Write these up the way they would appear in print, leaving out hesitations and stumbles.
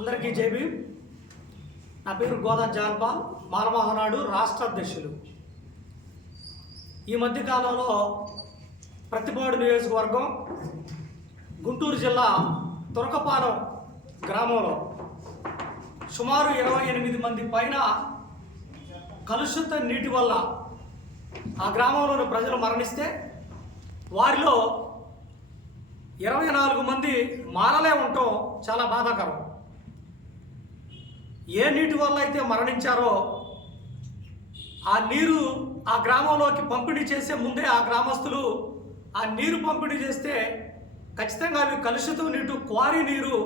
అందరికీ జై భీమ్. నా పేరు గోదా జాన్పాల్, మానమహానాడు రాష్ట్ర అధ్యక్షులు. ఈ మధ్యకాలంలో ప్రతిపాడు నియోజకవర్గం గుంటూరు జిల్లా తురకపాలెం గ్రామంలో సుమారు 28 మంది పైన కలుషిత నీటి వల్ల ఆ గ్రామంలోని ప్రజలు మరణిస్తే వారిలో 24 మంది మారలే ఉండటం చాలా బాధాకరం. ఏ నీటి వల్ల అయితే మరణించారో ఆ నీరు ఆ గ్రామంలోకి పంపిణీ చేసే ముందే ఆ గ్రామస్తులు ఆ నీరు పంపిణీ చేస్తే ఖచ్చితంగా అవి కలుషితం నీరు, క్వారీ నీరు,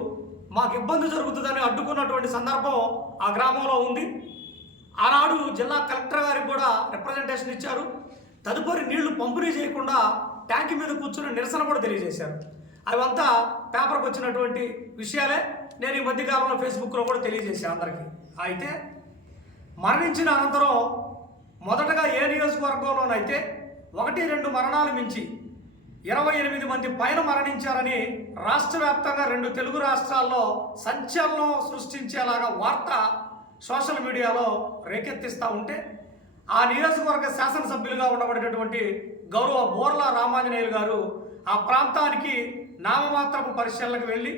మాకు ఇబ్బంది జరుగుతుందని అడ్డుకున్నటువంటి సందర్భం ఆ గ్రామంలో ఉంది. ఆనాడు జిల్లా కలెక్టర్ గారికి కూడా రిప్రజెంటేషన్ ఇచ్చారు. తదుపరి నీళ్లు పంపిణీ చేయకుండా ట్యాంక్ మీద కూర్చుని నిరసన కూడా తెలియజేశారు. అవంతా పేపర్కి వచ్చినటువంటి విషయాలే. నేను ఈ మధ్యకాలంలో ఫేస్బుక్లో కూడా తెలియజేశాను అందరికీ. అయితే మరణించిన అనంతరం మొదటగా ఏ నియోజకవర్గంలోనైతే 1-2 మరణాలు మించి 28 మంది పైన మరణించారని రాష్ట్ర వ్యాప్తంగా 2 తెలుగు రాష్ట్రాల్లో సంచలనం సృష్టించేలాగా వార్త సోషల్ మీడియాలో రేకెత్తిస్తూ ఉంటే ఆ నియోజకవర్గ శాసనసభ్యులుగా ఉండబడేటటువంటి గౌరవ బోర్ల రామాంజనేయులు గారు ఆ ప్రాంతానికి నామమాత్రపు పరిశీలనకు వెళ్ళి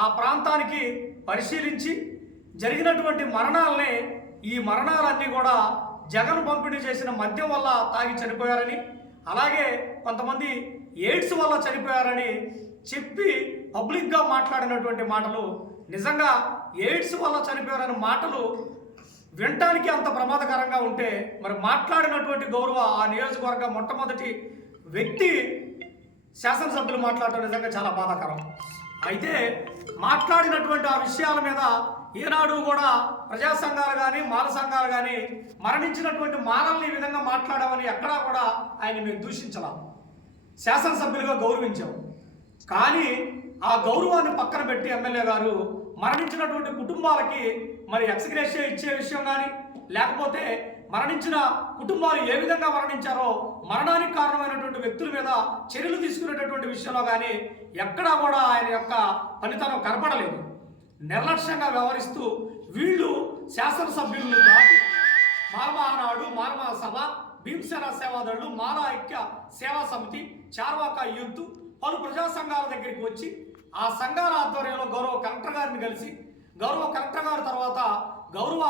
ఆ ప్రాంతానికి పరిశీలించి జరిగినటువంటి మరణాలని, ఈ మరణాలన్నీ కూడా జగన్ పంపిణీ చేసిన మద్యం వల్ల తాగి చనిపోయారని, అలాగే కొంతమంది ఎయిడ్స్ వల్ల చనిపోయారని చెప్పి పబ్లిక్గా మాట్లాడినటువంటి మాటలు, నిజంగా ఎయిడ్స్ వల్ల చనిపోయారనే మాటలు వినటానికి అంత ప్రమాదకరంగా ఉంటే మరి మాట్లాడినటువంటి గౌరవ ఆ నియోజకవర్గ మొట్టమొదటి వ్యక్తి శాసనసభ్యులు మాట్లాడటం నిజంగా చాలా బాధాకరం. అయితే మాట్లాడినటువంటి ఆ విషయాల మీద ఈనాడు కూడా ప్రజా సంఘాలు కానీ మాల సంఘాలు కానీ మరణించినటువంటి మానల్ని ఈ విధంగా మాట్లాడామని ఎక్కడా కూడా ఆయన మేము దూషించలేం, శాసనసభ్యులుగా గౌరవించాం. కానీ ఆ గౌరవాన్ని పక్కన పెట్టి ఎమ్మెల్యే గారు మరణించినటువంటి కుటుంబాలకి మరి ఎక్స్గ్రేషియా ఇచ్చే విషయం కానీ, లేకపోతే మరణించిన కుటుంబాలు ఏ విధంగా మరణించారో మరణానికి కారణమైనటువంటి వ్యక్తుల మీద చర్యలు తీసుకునేటటువంటి విషయంలో కానీ ఎక్కడా కూడా ఆయన యొక్క పనితనం కనపడలేదు. నిర్లక్ష్యంగా వ్యవహరిస్తూ వీళ్ళు శాసనసభ్యులను దాటి మానమహానాడు, మానమహాసభ, భీమసేన సేవాదళ్ళు, మాల ఐక్య సేవా సమితి, చార్వాక యూత్ పలు ప్రజా సంఘాల దగ్గరికి వచ్చి ఆ సంఘాల ఆధ్వర్యంలో గౌరవ కలెక్టర్ గారిని కలిసి, గౌరవ కలెక్టర్ గారి తర్వాత గౌరవ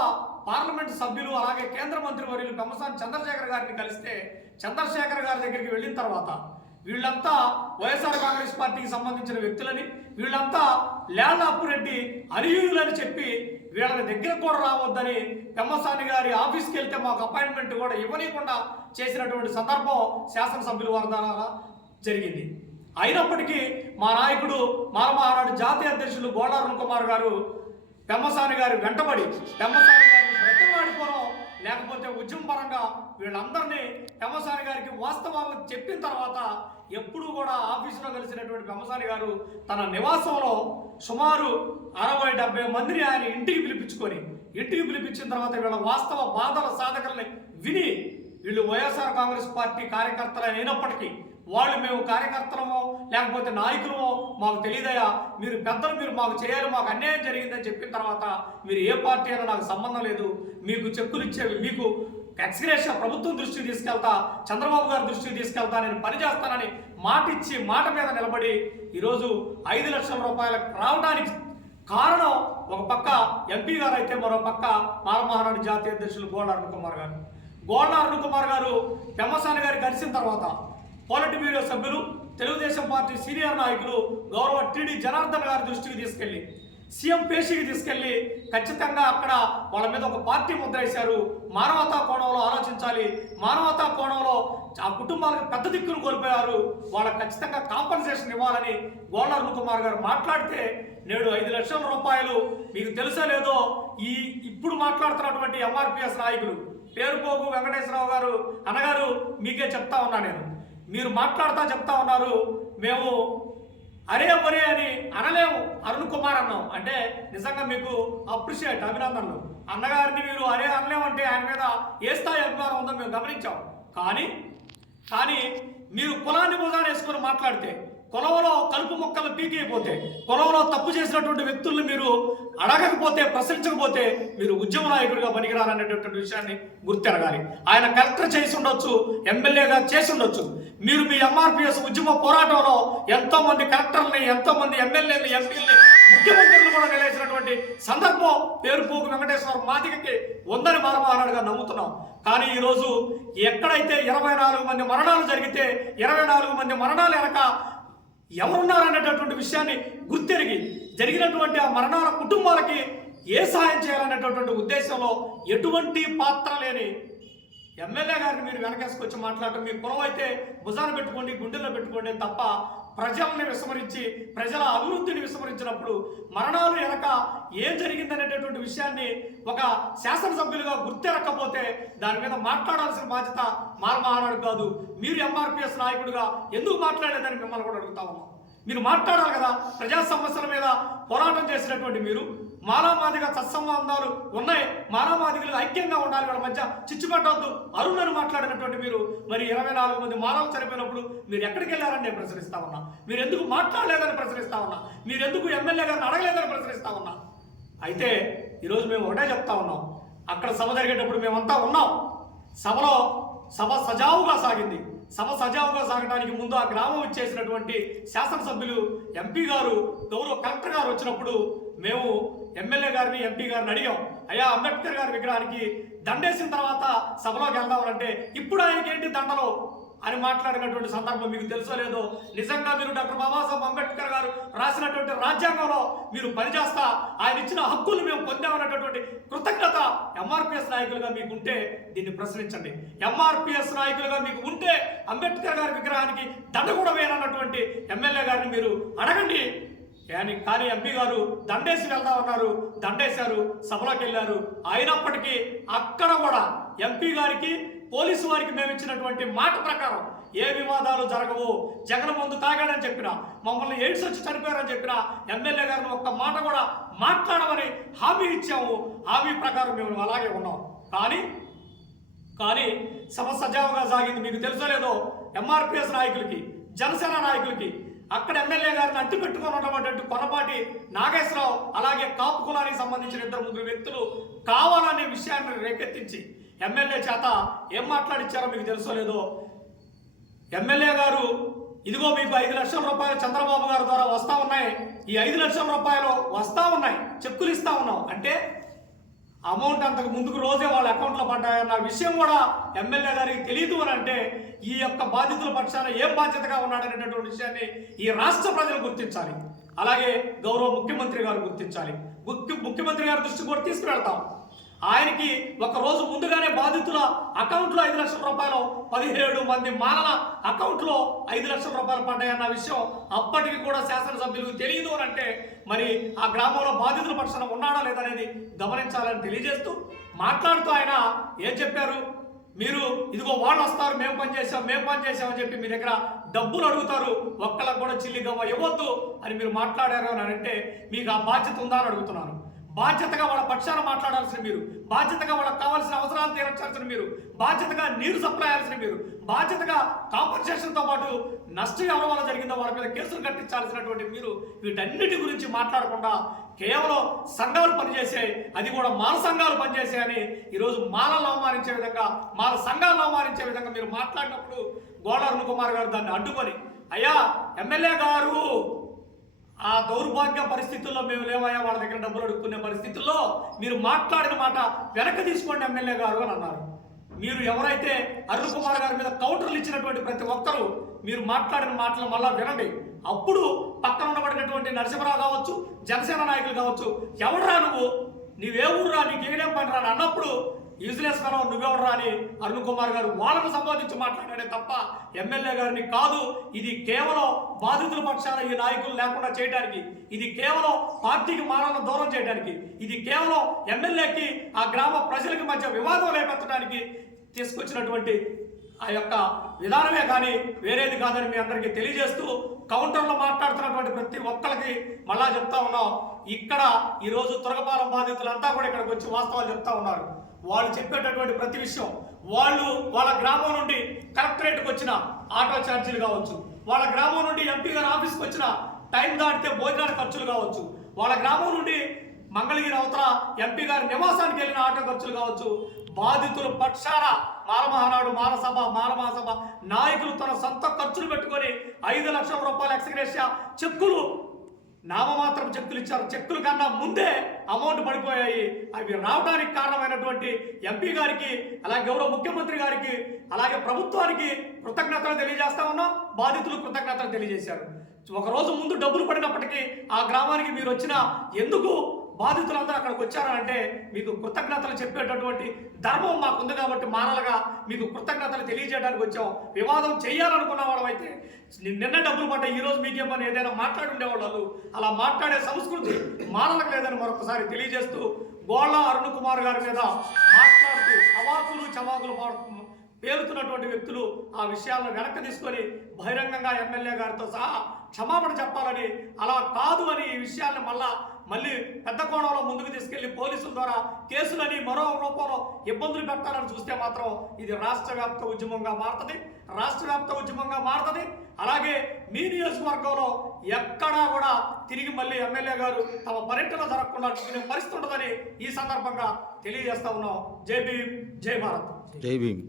పార్లమెంటు సభ్యులు అలాగే కేంద్ర మంత్రి వర్యులు పెమ్మసాని చంద్రశేఖర్ గారిని కలిస్తే చంద్రశేఖర్ గారి దగ్గరికి వెళ్ళిన తర్వాత వీళ్ళంతా వైఎస్ఆర్ కాంగ్రెస్ పార్టీకి సంబంధించిన వ్యక్తులని, వీళ్ళంతా ల్యాండ్ అప్పురెడ్డి అనియులని చెప్పి వీళ్ళని దగ్గర కూడా రావద్దని పెమ్మసాని గారి ఆఫీస్కి వెళ్తే మాకు అపాయింట్మెంట్ కూడా ఇవ్వనీయకుండా చేసినటువంటి సందర్భం శాసనసభ్యుల వరద జరిగింది. అయినప్పటికీ మా నాయకుడు మానమహానాడు జాతీయ అధ్యక్షులు గోడ అరుణ్ కుమార్ గారు పెమ్మసాని గారి వెంటబడి పెమ్మసాని గారిని బ్రతిమాడుకోవడం, లేకపోతే ఉద్యమపరంగా వీళ్ళందరినీ పెమ్మసాని గారికి వాస్తవాలను చెప్పిన తర్వాత ఎప్పుడూ కూడా ఆఫీసులో కలిసినటువంటి పెమ్మసాని గారు తన నివాసంలో సుమారు 60-70 మందిని ఆయన ఇంటికి పిలిపించిన తర్వాత వీళ్ళ వాస్తవ బాధల సాధకుల్ని విని వీళ్ళు వైఎస్ఆర్ కాంగ్రెస్ పార్టీ కార్యకర్తలు అయినప్పటికీ వాళ్ళు మేము కార్యకర్తలమో లేకపోతే నాయకులమో మాకు తెలియదయా, మీరు పెద్దలు, మీరు మాకు చేయాలి, మాకు అన్యాయం జరిగిందని చెప్పిన తర్వాత మీరు ఏ పార్టీ అయినా నాకు సంబంధం లేదు, మీకు చెక్కులు ఇచ్చేవి, మీకు ఎక్స్గ్రేషియా ప్రభుత్వం దృష్టికి తీసుకెళ్తా, చంద్రబాబు గారి దృష్టికి తీసుకెళ్తా, నేను పని చేస్తానని మాట ఇచ్చి మాట మీద నిలబడి ఈరోజు 5 లక్షల రూపాయలు రావడానికి కారణం ఒక పక్క ఎంపీ గారు అయితే మరో పక్క మానమహానాడు జాతీయ అధ్యక్షులు గోడ అరుణ్ కుమార్ గారు పెమ్మసాని గారు కలిసిన తర్వాత పోలిట్ బ్యూరో సభ్యులు, తెలుగుదేశం పార్టీ సీనియర్ నాయకులు గౌరవ టీడీ జనార్దన్ గారి దృష్టికి తీసుకెళ్లి, సీఎం పేషికి తీసుకెళ్లి ఖచ్చితంగా అక్కడ వాళ్ళ మీద ఒక పార్టీ ముద్ర వేశారు. మానవతా కోణంలో ఆలోచించాలి, మానవతా కోణంలో ఆ కుటుంబాలకు పెద్ద దిక్కును కోల్పోయారు, వాళ్ళకి ఖచ్చితంగా కాంపన్సేషన్ ఇవ్వాలని గోడ అరుణ్ కుమార్ గారు మాట్లాడితే నేడు 5 లక్షల రూపాయలు మీకు తెలుసో లేదో ఇప్పుడు మాట్లాడుతున్నటువంటి ఎంఆర్పిఎస్ నాయకులు పేరుపోగు వెంకటేశ్వరరావు గారు అన్నగారు మీకే చెప్తా ఉన్నా, నేను మీరు మాట్లాడుతా చెప్తా ఉన్నారు, మేము అరే ఒరే అని అనలేము, అరుణ్ కుమార్ అన్నాం అంటే నిజంగా మీకు అప్రిషియేట్, అభినందనలు. అన్నగారిని మీరు అరే అనలేమంటే ఆయన మీద ఏ స్థాయి అభిమానం ఉందో మేము గమనించాం. కానీ మీరు కులాన్ని భుజాన్ని వేసుకొని మాట్లాడితే కులంలో కలుపు మొక్కలు పీకేయపోతే, కులంలో తప్పు చేసినటువంటి వ్యక్తుల్ని మీరు అడగకపోతే, ప్రశ్నించకపోతే మీరు ఉద్యమ నాయకుడిగా పనికిరారనేటటువంటి విషయాన్ని గుర్తెరగాలి. ఆయన కలెక్టర్ చేసి ఉండొచ్చు, ఎమ్మెల్యేగా చేసి ఉండొచ్చు. మీరు మీ ఎంఆర్పిఎస్ ఉద్యమ పోరాటంలో ఎంతో మంది కలెక్టర్ని, ఎంతో మంది ఎమ్మెల్యేలు, ఎంపీలని, ముఖ్యమంత్రులు కూడా నిలేసినటువంటి సందర్భం పేరుపోగు వెంకటేశ్వర మాదిగకి ఉందని మారమహానాడుగా నమ్ముతున్నాం. కానీ ఈరోజు ఎక్కడైతే 24 మంది మరణాలు జరిగితే 24 మంది మరణాలు వెనక ఎవరున్నారనేటటువంటి విషయాన్ని గుర్తెరిగి జరిగినటువంటి ఆ మరణాల కుటుంబాలకి ఏ సహాయం చేయాలనేటటువంటి ఉద్దేశంలో ఎటువంటి పాత్ర లేని ఎమ్మెల్యే గారిని మీరు వెనకేసుకొచ్చి మాట్లాడటం, మీ కులం అయితే భుజాన పెట్టుకోండి, గుండెల్లో పెట్టుకోండి తప్ప ప్రజల్ని విస్మరించి, ప్రజల అభివృద్ధిని విస్మరించినప్పుడు మరణాలు వెనక ఏం జరిగిందనేటటువంటి విషయాన్ని ఒక శాసనసభ్యులుగా గుర్తెరక్కపోతే దాని మీద మాట్లాడాల్సిన బాధ్యత మారమహానాడు కాదు. మీరు ఎంఆర్పిఎస్ నాయకుడిగా ఎందుకు మాట్లాడలేదని మిమ్మల్ని కూడా అడుగుతా ఉన్నాం. మీరు మాట్లాడాలి కదా. ప్రజా సమస్యల మీద పోరాటం చేసినటువంటి మీరు, మాలామాదిగా సత్సంబంధాలు ఉన్నాయి, మాలామాదిగలు ఐక్యంగా ఉండాలి, వాళ్ళ మధ్య చిచ్చు పెట్టవద్దు అరుణ్ అని మాట్లాడినటువంటి మీరు మరి 24 మంది మానవులు చనిపోయినప్పుడు మీరు ఎక్కడికి వెళ్ళారని నేను ప్రశ్నిస్తా ఉన్నా. మీరు ఎందుకు మాట్లాడలేదని ప్రశ్నిస్తా ఉన్నా. మీరు ఎందుకు ఎమ్మెల్యే గారిని అడగలేదని ప్రశ్నిస్తా ఉన్నా. అయితే ఈరోజు మేము ఒకటే చెప్తా ఉన్నాం. అక్కడ సభ జరిగేటప్పుడు మేమంతా ఉన్నాం. సభ సజావుగా సాగింది. సభ సజావుగా సాగడానికి ముందు ఆ గ్రామం ఇచ్చేసినటువంటి శాసనసభ్యులు, ఎంపీ గారు, గౌరవ కలెక్టర్ గారు వచ్చినప్పుడు మేము ఎమ్మెల్యే గారిని, ఎంపీ గారిని అడిగాం, అయ్యా అంబేద్కర్ గారి విగ్రహానికి దండేసిన తర్వాత సభలోకి వెళ్దామంటే ఇప్పుడు ఆయనకి ఏంటి దండలో అని మాట్లాడినటువంటి సందర్భం మీకు తెలుసో లేదో. నిజంగా మీరు డాక్టర్ బాబాసాహెబ్ అంబేద్కర్ గారు రాసినటువంటి రాజ్యాంగంలో మీరు పనిచేస్తా ఆయన ఇచ్చిన హక్కులు మేము పొందామనేటటువంటి కృతజ్ఞత ఎంఆర్పిఎస్ నాయకులుగా మీకు ఉంటే దీన్ని ప్రశ్నించండి. ఎంఆర్పిఎస్ నాయకులుగా మీకు ఉంటే అంబేద్కర్ గారి విగ్రహానికి దండ కూడా వేయనన్నటువంటి ఎమ్మెల్యే గారిని మీరు అడగండి. కానీ ఎంపీ గారు దండేసి వెళ్దామన్నారు, దండేశారు, సభలోకి వెళ్ళారు. అయినప్పటికీ అక్కడ కూడా ఎంపీ గారికి, పోలీసు వారికి మేము ఇచ్చినటువంటి మాట ప్రకారం ఏ వివాదాలు జరగవు, జగన్ ముందు తాగాడని చెప్పినా, మమ్మల్ని ఎయిడ్స్ వచ్చి చనిపోయారని చెప్పినా ఎమ్మెల్యే గారిని ఒక్క మాట కూడా మాట్లాడమని హామీ ఇచ్చాము. హామీ ప్రకారం మేము అలాగే ఉన్నాం. కానీ సభ సజావుగా సాగింది. మీకు తెలుసో లేదో, ఎంఆర్పిఎస్ నాయకులకి, జనసేన నాయకులకి అక్కడ ఎమ్మెల్యే గారిని అడ్డు పెట్టుకొని ఉన్నటువంటి కొనపాటి నాగేశ్వరరావు, అలాగే కాపు కులానికి సంబంధించిన 2-3 వ్యక్తులు కావాలనే విషయాన్ని రేకెత్తించి ఎమ్మెల్యే చేత ఏం మాట్లాడిచ్చారో మీకు తెలుసో లేదో. ఎమ్మెల్యే గారు, ఇదిగో మీకు 5 లక్షల రూపాయలు చంద్రబాబు గారి ద్వారా వస్తా ఉన్నాయి, ఈ 5 లక్షల రూపాయలు వస్తా ఉన్నాయి, చెక్కులు ఇస్తా ఉన్నాం అంటే అమౌంట్ అంతకు ముందుకు రోజే వాళ్ళ అకౌంట్లో పడ్డాయన్న విషయం కూడా ఎమ్మెల్యే గారికి తెలియదు అని అంటే ఈ యొక్క బాధితుల పక్షాన ఏం బాధ్యతగా ఉన్నాడనేటటువంటి విషయాన్ని ఈ రాష్ట్ర ప్రజలు గుర్తించాలి. అలాగే గౌరవ ముఖ్యమంత్రి గారు గుర్తించాలి. ముఖ్యమంత్రి గారి దృష్టికి కూడా తీసుకువెళ్తాం. ఆయనకి ఒక రోజు ముందుగానే బాధితుల అకౌంట్లో 5 లక్షల రూపాయలు, 17 మంది మానల అకౌంట్లో 5 లక్షల రూపాయలు పడ్డాయన్న విషయం అప్పటికి కూడా శాసనసభ్యులకు తెలియదు అని అంటే మరి ఆ గ్రామంలో బాధితుల పక్షాన ఉన్నాడా లేదనేది గమనించాలని తెలియజేస్తూ మాట్లాడుతూ ఆయన ఏం చెప్పారు, మీరు ఇదిగో వాళ్ళు వస్తారు, మేము పని చేసామని చెప్పి మీ దగ్గర డబ్బులు అడుగుతారు, ఒక్కళ్ళకు కూడా చిల్లిగవ్వ ఇవ్వద్దు అని మీరు మాట్లాడారు అని అంటే మీకు ఆ బాధ్యత ఉందా అని అడుగుతున్నాను. బాధ్యతగా వాళ్ళ పక్షాన మాట్లాడాల్సిన మీరు, బాధ్యతగా వాళ్ళకి కావాల్సిన అవసరాలు తీర్చాల్సిన మీరు, బాధ్యతగా నీరు సప్లై అయ్యాల్సిన మీరు, బాధ్యతగా కాంపన్సేషన్తో పాటు నష్టం ఎవరి వల్ల జరిగిందో వాళ్ళ మీద కేసులు కట్టించాల్సినటువంటి మీరు వీటన్నిటి గురించి మాట్లాడకుండా కేవలం సంఘాలు పనిచేసాయి, అది కూడా మాల సంఘాలు పనిచేసాయని ఈరోజు మాలను అవమానించే విధంగా, మాల సంఘాలను అవమానించే విధంగా మీరు మాట్లాడినప్పుడు గోడ అరుణ్ కుమార్ గారు దాన్ని అడ్డుకొని, అయ్యా ఎమ్మెల్యే గారు ఆ దౌర్భాగ్య పరిస్థితుల్లో మేము లేవయ్యా, వాళ్ళ దగ్గర డబ్బులు అడుక్కునే పరిస్థితుల్లో మీరు మాట్లాడిన మాట వెనక్కి తీసుకోండి ఎమ్మెల్యే గారు అని అన్నారు. మీరు ఎవరైతే అరుణ్ కుమార్ గారి మీద కౌంటర్లు ఇచ్చినటువంటి ప్రతి ఒక్కరూ మీరు మాట్లాడిన మాటలు మళ్ళా వినండి. అప్పుడు పక్కన ఉండబడినటువంటి నరసింహరావు కావచ్చు, జనసేన నాయకులు కావచ్చు, ఎవడరా నీవే ఊరురా, నీకేం పని రా అన్నప్పుడు యూజ్లెస్ ఫెలో నువ్వెవడరా అని అరుణ్ కుమార్ గారు వాళ్ళకు సంబంధించి మాట్లాడాడే తప్ప ఎమ్మెల్యే గారిని కాదు. ఇది కేవలం బాధితుల పక్షాన ఈ నాయకులు లేకుండా చేయడానికి, ఇది కేవలం పార్టీకి మానవులను దూరం చేయడానికి, ఇది కేవలం ఎమ్మెల్యేకి ఆ గ్రామ ప్రజలకి మధ్య వివాదం లేపెత్తడానికి తీసుకొచ్చినటువంటి ఆ యొక్క విధానమే కానీ వేరేది కాదని మీ అందరికీ తెలియజేస్తూ కౌంటర్లో మాట్లాడుతున్నటువంటి ప్రతి ఒక్కరికి మళ్ళా చెప్తా ఉన్నాం. ఇక్కడ ఈరోజు తురగపాలెం బాధితులంతా కూడా ఇక్కడికి వచ్చి వాస్తవాలు చెప్తా ఉన్నారు. వాళ్ళు చెప్పేటటువంటి ప్రతి విషయం, వాళ్ళు వాళ్ళ గ్రామం నుండి కలెక్టరేట్కి వచ్చిన ఆటో ఛార్జీలు కావచ్చు, వాళ్ళ గ్రామం నుండి ఎంపీ గారి ఆఫీస్కి వచ్చిన టైం దాటితే భోజనాల ఖర్చులు కావచ్చు, వాళ్ళ గ్రామం నుండి మంగళగిరి అవతల ఎంపీ గారి నివాసానికి వెళ్ళిన ఆటో ఖర్చులు కావచ్చు, బాధితుల పక్షాన మాలమహానాడు మాలమహాసభ నాయకులు తన సొంత ఖర్చులు పెట్టుకొని 5 లక్షల రూపాయల ఎక్స్గ్రేషియా చెక్కులు నామమాత్రం చెక్కులు ఇచ్చారు. చెక్కుల కన్నా ముందే అమౌంట్ పడిపోయాయి. అవి రావడానికి కారణమైనటువంటి ఎంపీ గారికి, అలాగే గౌరవ ముఖ్యమంత్రి గారికి, అలాగే ప్రభుత్వానికి కృతజ్ఞతలు తెలియజేస్తా ఉన్నాం. బాధితులు కృతజ్ఞతలు తెలియజేశారు. ఒకరోజు ముందు డబ్బులు పడినప్పటికీ ఆ గ్రామానికి మీరు వచ్చినా ఎందుకు బాధితులందరూ అక్కడికి వచ్చారంటే మీకు కృతజ్ఞతలు చెప్పేటటువంటి ధర్మం మాకుంది కాబట్టి మానలుగా మీకు కృతజ్ఞతలు తెలియజేయడానికి వచ్చాం. వివాదం చేయాలనుకున్న వాళ్ళమైతే నిన్న డబ్బులు పడ్డ ఈరోజు మీకే పని ఏదైనా మాట్లాడి ఉండేవాళ్ళు, అలా మాట్లాడే సంస్కృతి మానలకు లేదని మరొకసారి తెలియజేస్తూ గోళ్ళ అరుణ్ కుమార్ గారి మీద మాట్లాడుతూ అవాకులు చవాకులు పేరుతున్నటువంటి వ్యక్తులు ఆ విషయాలను వెనక్కి తీసుకొని బహిరంగంగా ఎమ్మెల్యే గారితో సహా క్షమాపణ చెప్పాలని, అలా కాదు అని ఈ విషయాన్ని మళ్ళీ పెద్ద కోణంలో ముందుకు తీసుకెళ్లి పోలీసుల ద్వారా కేసులని మరో రూపంలో ఇబ్బందులు పెట్టాలని చూస్తే మాత్రం ఇది రాష్ట్ర వ్యాప్త ఉద్యమంగా మారుతుంది. అలాగే మీ నియోజకవర్గంలో ఎక్కడా కూడా తిరిగి మళ్ళీ ఎమ్మెల్యే గారు తమ పర్యటన జరగకుండా పరిస్థితి ఉండదని ఈ సందర్భంగా తెలియజేస్తా ఉన్నాం. జై భీమ్, జై భారత్. జై భీమ్.